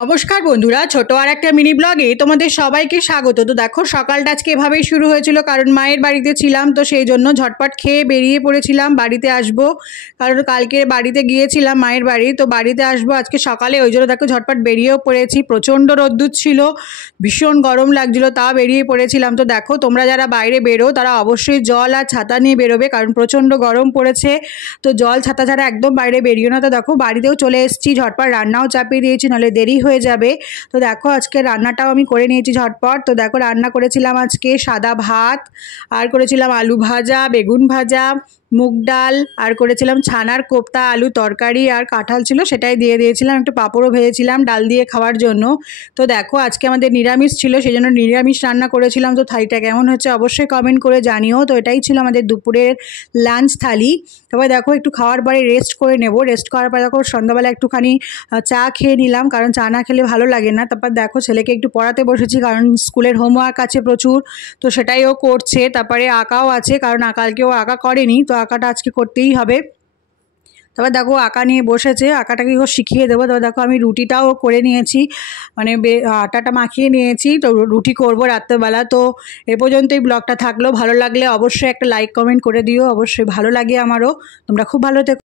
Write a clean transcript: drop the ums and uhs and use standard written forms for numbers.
নমস্কার বন্ধুরা, ছোট আর একটা মিনি ব্লগে তোমাদের সবাইকে স্বাগত। তো দেখো, সকালটা আজকে এভাবেই শুরু হয়েছিল, কারণ মায়ের বাড়িতে ছিলাম, তো সেই জন্য ঝটপট খেয়ে বেরিয়ে পড়েছিলাম বাড়িতে আসবো। কারণ কালকে বাড়িতে গিয়েছিলাম মায়ের বাড়ি, তো বাড়িতে আসবো আজকে সকালে, ওই জন্য দেখো ঝটপট বেরিয়েও পড়েছি। প্রচণ্ড রোদ্দুর ছিল, ভীষণ গরম লাগছিল, তাও বেরিয়ে পড়েছিলাম। তো দেখো, তোমরা যারা বাইরে বেরো তারা অবশ্যই জল আর ছাতা নিয়ে বেরোবে, কারণ প্রচণ্ড গরম পড়েছে। তো জল ছাতা ছাড়া একদম বাইরে বেরিও না। তো দেখো, বাড়িতেও চলে এসেছি, ঝটপট রান্নাও চাপিয়ে দিয়েছি, নাহলে দেরি হয়ে যাবে। তো দেখো, আজকে রান্নাটাও আমি করে নিয়েছি ঝটপট। তো দেখো, রান্না করেছিলাম আজকে সাদা ভাত, আর করেছিলাম আলু ভাজা, বেগুন ভাজা, মুগ ডাল, আর করেছিলাম ছানার কোপ্তা, আলু তরকারি, আর কাঁঠাল ছিল সেটাই দিয়ে দিয়েছিলাম, একটু পাঁপড়ও ভেজেছিলাম ডাল দিয়ে খাওয়ার জন্য। তো দেখো, আজকে আমাদের নিরামিষ ছিল, সেই জন্য নিরামিষ রান্না করেছিলাম। তো থালিটা কেমন হচ্ছে অবশ্যই কমেন্ট করে জানিও। তো এটাই ছিল আমাদের দুপুরের লাঞ্চ থালি। তবে দেখো, একটু খাওয়ার পরে রেস্ট করে নেব। রেস্ট করার পরে দেখো, সন্ধ্যাবেলা একটুখানি চা খেয়ে নিলাম, কারণ চা না খেলে ভালো লাগে না। তারপর দেখো, ছেলেকে একটু পড়াতে বসেছি, কারণ স্কুলের হোমওয়ার্ক আছে প্রচুর, তো সেটাই ও করছে। তারপরে আঁকাও আছে, কারণ কালকে ও আঁকা করেনি, তো আঁকাটা আজকে করতেই হবে। তারপর দেখো, আঁকা নিয়ে বসেছে, আঁকাটাকে ও শিখিয়ে দেবো। তবে দেখো, আমি রুটিটাও করে নিয়েছি, মানে আটাটা মাখিয়ে নিয়েছি, তো রুটি করবো রাত্রেবেলা। তো এ পর্যন্তই ব্লগটা থাকলো। ভালো লাগলে অবশ্যই একটা লাইক কমেন্ট করে দিও, অবশ্যই ভালো লাগে আমারও। তোমরা খুব ভালো থেকো।